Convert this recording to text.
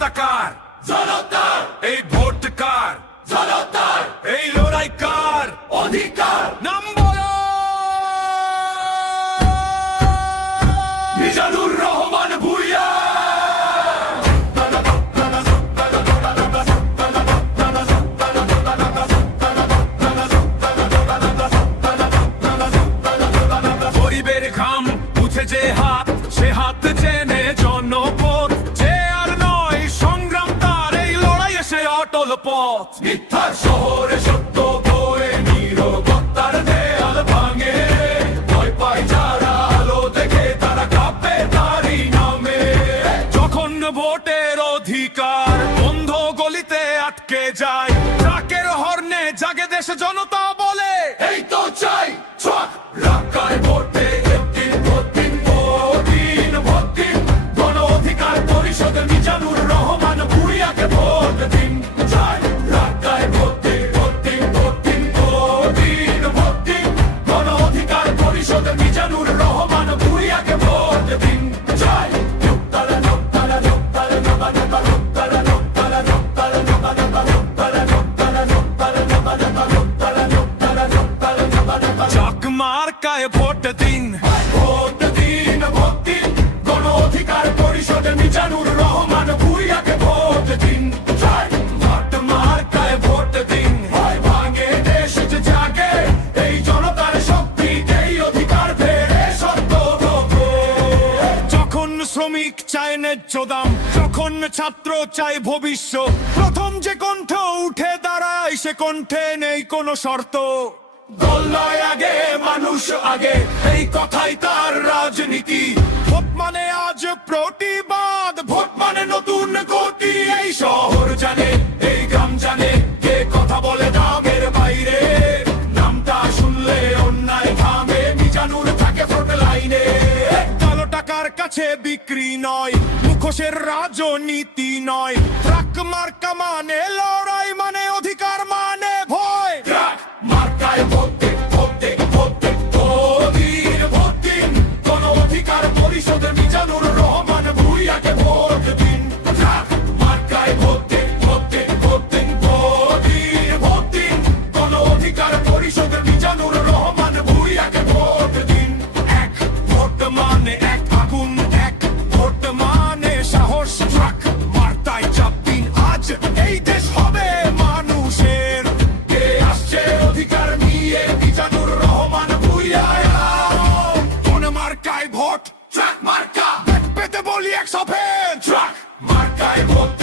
রাস্তাকার। এই পথ। মিথ্যার শহরে সত্য যারা আলো দেখে, তারা কাঁপে তারই নামে। যখন ভোটের অধিকার বন্ধ গলিতে আটকে যায়, ট্রাকের হর্নে জাগে দেশে জনতা নোবা রহমান ভুইয়াকে ভোট দিন নোবা চাক মার্কায় ভোট দিন ভোট শ্রমিক চায় ন্যায্য দাম, যখন ছাত্র চায় ভবিষ্যৎ প্রথম যে কণ্ঠ উঠে দাঁড়ায়, সে কণ্ঠে নেই কোনো শর্ত। গল্লায় আগে, মানুষ আগে, এই কথাই তার রাজনীতি। কাছে বিক্রি নয় মুখোশের রাজনীতি নয় ট্রাক মার্কা মানে open truck. Marca y bota.